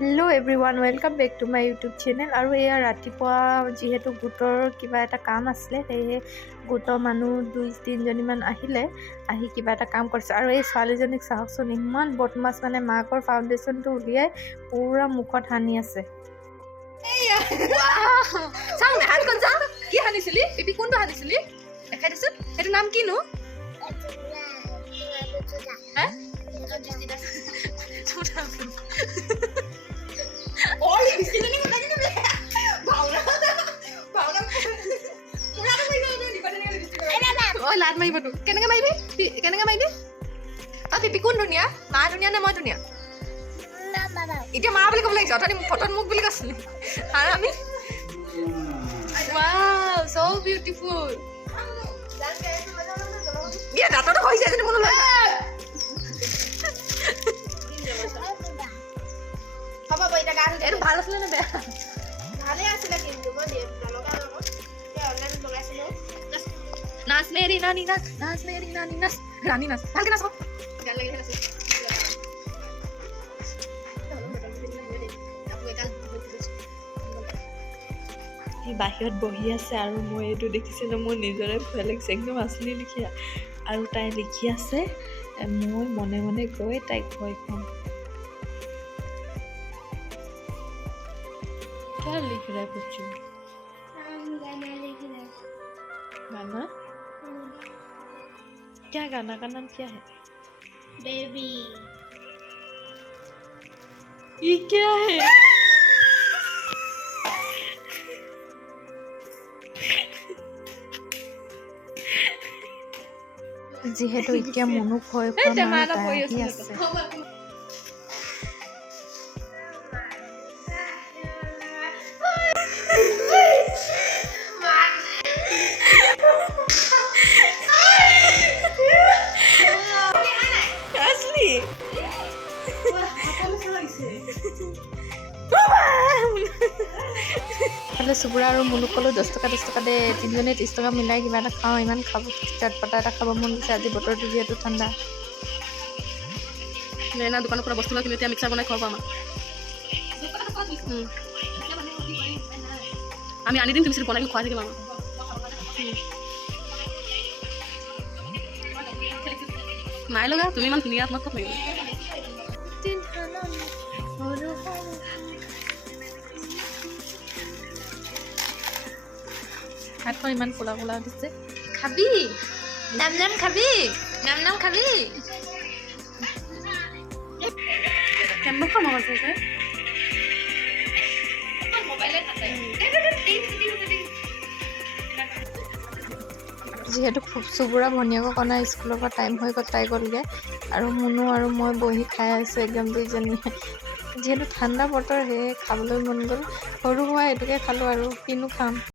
Hello' everyone, welcome back to my YouTube channel. আৰু এয়া ৰাতিপুৱা যিহেতু গোটৰ কিবা এটা কাম আছিলে, সেয়েহে গোটৰ মানুহ 2-3জনীমান আহি কিবা এটা কাম কৰিছে। আৰু এই ছোৱালীজনীক চাওকচোন, ইমান বদমাছ, মানে মাকৰ ফাউণ্ডেশ্যনটো উলিয়াই পুৰা মুখত সানি আছে। কি সানিছিলি? পিপি কোনটো সানিছিলি? দেখাই দেচোন, সেইটো নাম কিনো? লাট মাৰিব তোক। কেনেকে মাৰিবি? পিপি কোন ধুনীয়া? মা ধুনীয়া নে মই ধুনীয়া? এতিয়া মা বুলি ক'ব লাগিছে, অথনি ফটোত মোক বুলি কৈছিলি। আৰু আমি wow, so beautiful. ইয়া দাঁতটো হৈছে যেন কোনো লয়। হ'ব বইটা গান এটো ভাল আছিল নে বেয়া? ভালে আছিল কিন্তু মই নলগা আকৌ তে অনলাইন লগাইছিলো। নাচ মেৰি নানি নাচ, নাচ মেৰি নানি নাচ, ৰানী নাচ। ভালকে নাচ। গান লাগি আছে। সি বাহিৰত বহি আছে আৰু মই এইটো দেখিছিলোঁ, মোৰ নিজৰে ভয় লাগিছে, একদম আচলি লিখি। আৰু তাই লিখি আছে, মই মনে মনে গৈ তাইক ভয় খুৱাম। क्या लिख रहा है बच्चों? गाना लिख रहा है। गाना? क्या गाना का नाम क्या है? बेबी। ये क्या है? যিহেতু এতিয়া মনো ভয় আহি আছে। খালি চুবুৰা আৰু মুনুক ক'লোঁ 10 টকা দে, 3জনে 30 টকা মিলাই কিবা এটা খাওঁ, ইমান খাব চটপটা এটা খাব মন গৈছে আজি, বতৰটো যিহেতু ঠাণ্ডা। নেনা দোকানৰ পৰা বস্তু লৈ কিনে এতিয়া মিক্সাৰ বনাই খুৱাব আমাক। আমি আনি দিম, তুমি বনাই খুৱাই থাকিম আমাক। নাই লগা, তুমি ইমান ধুনীয়া তোমাক ক'ত লাগিব। হাতখন ইমান ক'লা ক'লা দিছে। খাবি নাম খাবি, নাম খাবি। কেনেকুৱা মন আছে যিহেতু চুবুৰা ভনীয়েকক অনা স্কুলৰ পৰা টাইম হৈ গ'ল, তাই গ'লগৈ আৰু মুনু আৰু মই বহি খাই আছোঁ একদম দুইজনীয়ে। যিহেতু ঠাণ্ডা বতৰ, সেয়ে খাবলৈ মন গ'ল, সৰু সুৰা এইটোকে খালোঁ আৰু কিনো খাম।